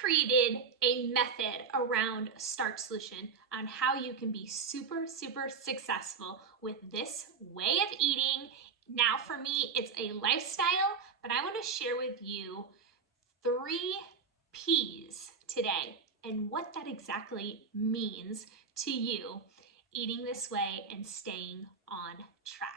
created a method around Starch Solution on how you can be super successful with this way of eating. Now for me, it's a lifestyle, but I want to share with you 3 P's today and what that exactly means to you eating this way and staying on track.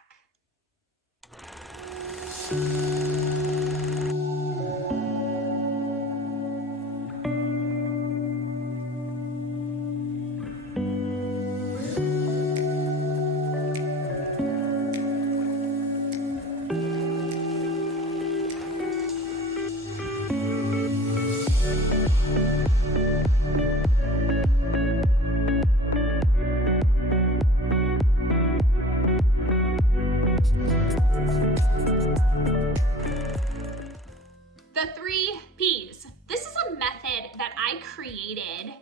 The 3 P's. This is a method that I created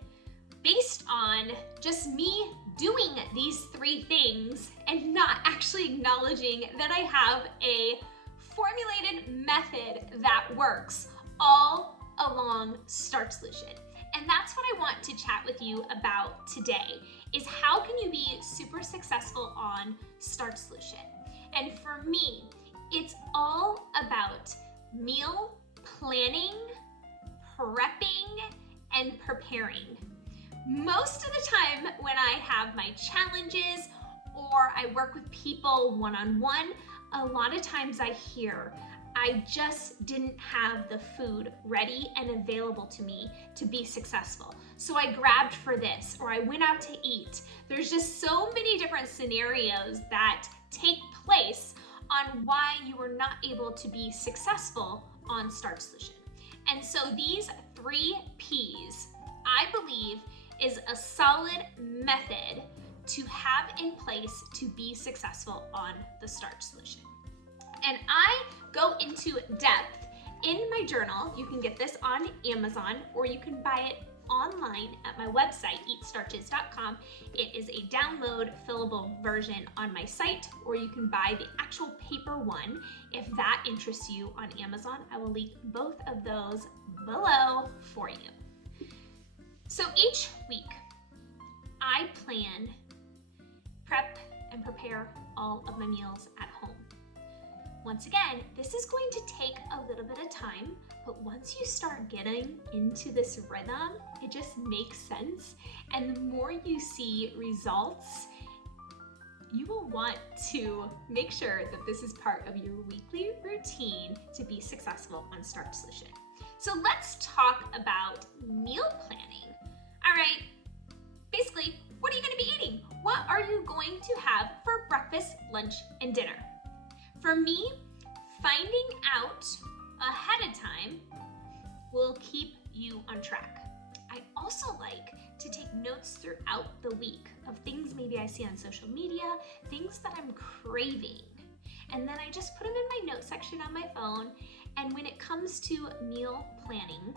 based on just me doing these 3 things and not actually acknowledging that I have a formulated method that works all along Starch Solution. And that's what I want to chat with you about today, is how can you be super successful on Starch Solution? And for me, it's all about meal planning, prepping, and preparing. Most of the time when I have my challenges or I work with people one-on-one, a lot of times I hear, I just didn't have the food ready and available to me to be successful. So I grabbed for this, or I went out to eat. There's just so many different scenarios that take place on why you were not able to be successful on Starch Solution. And so these 3 P's, I believe, is a solid method to have in place to be successful on the Starch Solution. And I go into depth in my journal. You can get this on Amazon, or you can buy it online at my website, eatstarches.com. It is a download fillable version on my site, or you can buy the actual paper one if that interests you on Amazon. I will link both of those below for you. So each week, I plan, prep, and prepare all of my meals at home. Once again, this is going to take a little bit of time, but once you start getting into this rhythm, it just makes sense. And the more you see results, you will want to make sure that this is part of your weekly routine to be successful on Starch Solution. So let's talk about meal planning. All right, basically, what are you going to be eating? What are you going to have for breakfast, lunch, and dinner? For me, finding out ahead of time will keep you on track. I also like to take notes throughout the week of things maybe I see on social media, things that I'm craving. And then I just put them in my notes section on my phone. And when it comes to meal planning,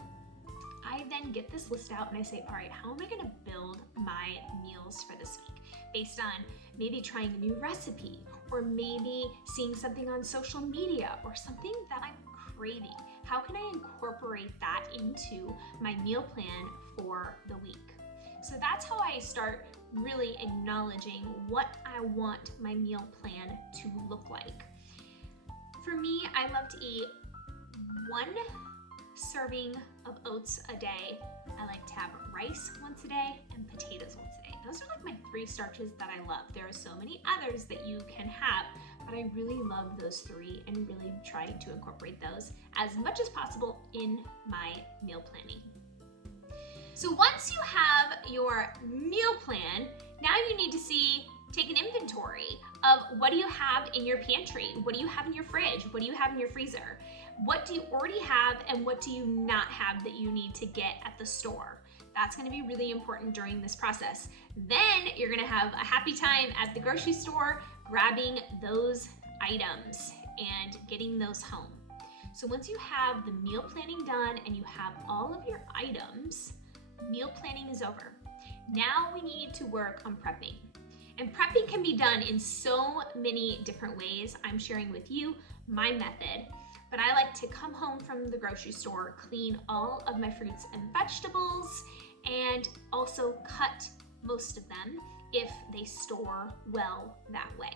I then get this list out and I say, all right, how am I gonna build my meals for this week? Based on maybe trying a new recipe, or maybe seeing something on social media, or something that I'm craving. How can I incorporate that into my meal plan for the week? So that's how I start really acknowledging what I want my meal plan to look like. For me, I love to eat 1 serving of oats a day. I like to have rice once a day and potatoes once a day. Those are like my 3 starches that I love. There are so many others that you can have, but I really love those 3 and really try to incorporate those as much as possible in my meal planning. So once you have your meal plan, now you need to take an inventory of what do you have in your pantry? What do you have in your fridge? What do you have in your freezer? What do you already have and what do you not have that you need to get at the store? That's gonna be really important during this process. Then you're gonna have a happy time at the grocery store grabbing those items and getting those home. So once you have the meal planning done and you have all of your items, meal planning is over. Now we need to work on prepping. And prepping can be done in so many different ways. I'm sharing with you my method, but I like to come home from the grocery store, clean all of my fruits and vegetables, and also cut most of them if they store well that way.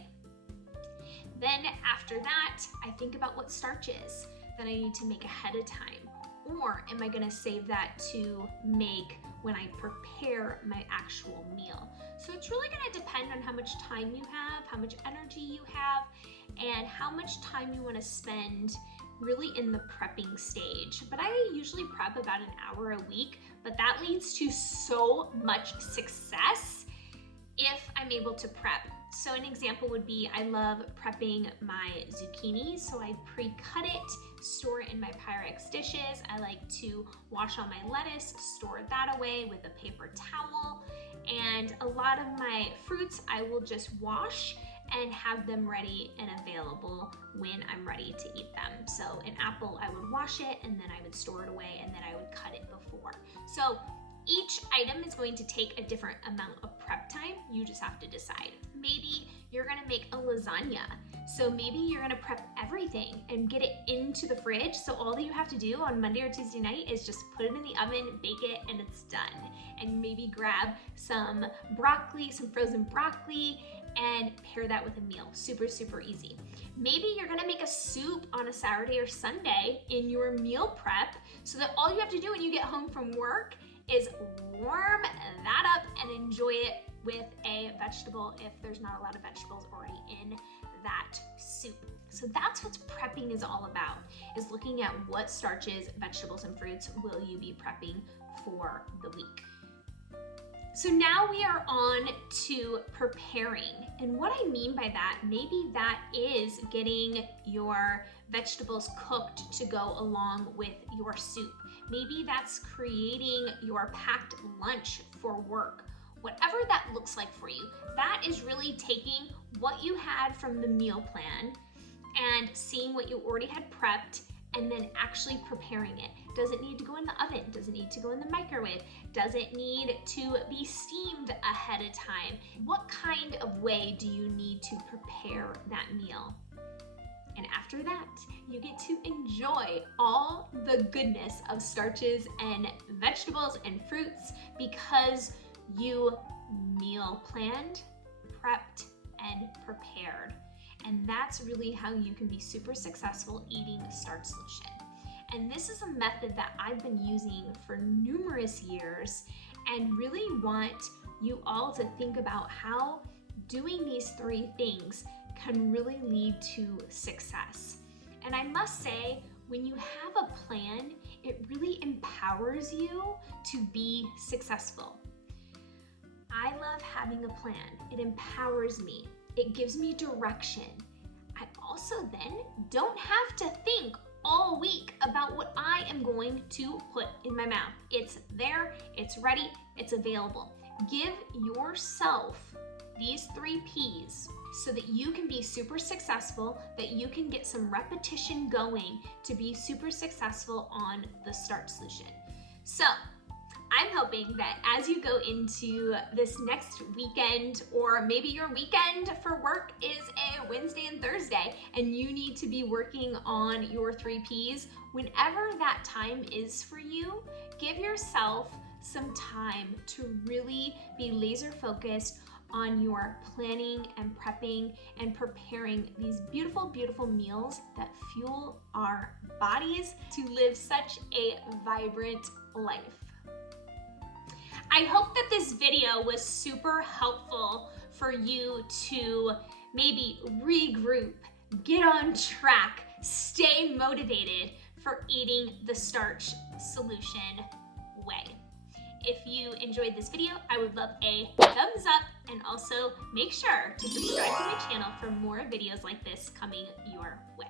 Then after that, I think about what starches that I need to make ahead of time, or am I gonna save that to make when I prepare my actual meal? So it's really gonna depend on how much time you have, how much energy you have, and how much time you wanna spend really in the prepping stage. But I usually prep about an hour a week, but that leads to so much success if I'm able to prep. So an example would be, I love prepping my zucchini, so I pre-cut it, store it in my Pyrex dishes. I like to wash all my lettuce, store that away with a paper towel, and a lot of my fruits I will just wash and have them ready and available when I'm ready to eat them. So an apple, I would wash it and then I would store it away and then I would cut it before. So each item is going to take a different amount of prep time. You just have to decide. Maybe you're gonna make a lasagna. So maybe you're gonna prep everything and get it into the fridge. So all that you have to do on Monday or Tuesday night is just put it in the oven, bake it, and it's done. And maybe grab some broccoli, some frozen broccoli, and pair that with a meal. Super, super easy. Maybe you're gonna make a soup on a Saturday or Sunday in your meal prep so that all you have to do when you get home from work is warm that up and enjoy it with a vegetable if there's not a lot of vegetables already in that soup. So that's what prepping is all about, is looking at what starches, vegetables, and fruits will you be prepping for the week. So now we are on to preparing. And what I mean by that, maybe that is getting your vegetables cooked to go along with your soup. Maybe that's creating your packed lunch for work. Whatever that looks like for you, that is really taking what you had from the meal plan and seeing what you already had prepped and then actually preparing it. Does it need to go in the oven? Does it need to go in the microwave? Does it need to be steamed ahead of time? What kind of way do you need to prepare that meal? And after that, you get to enjoy all the goodness of starches and vegetables and fruits because you meal planned, prepped, and prepared. And that's really how you can be super successful eating Starch Solution. And this is a method that I've been using for numerous years and really want you all to think about how doing these three things can really lead to success. And I must say, when you have a plan, it really empowers you to be successful. I love having a plan. It empowers me. It gives me direction. I also then don't have to think all week about what I am going to put in my mouth. It's there, it's ready, it's available. Give yourself these 3 Ps so that you can be super successful, that you can get some repetition going to be super successful on the Starch Solution. So I'm hoping that as you go into this next weekend, or maybe your weekend for work is a Wednesday and Thursday, and you need to be working on your 3 Ps, whenever that time is for you, give yourself some time to really be laser focused on your planning and prepping and preparing these beautiful, beautiful meals that fuel our bodies to live such a vibrant life. I hope that this video was super helpful for you to maybe regroup, get on track, stay motivated for eating the Starch Solution way. If you enjoyed this video, I would love a thumbs up, and also make sure to subscribe to my channel for more videos like this coming your way.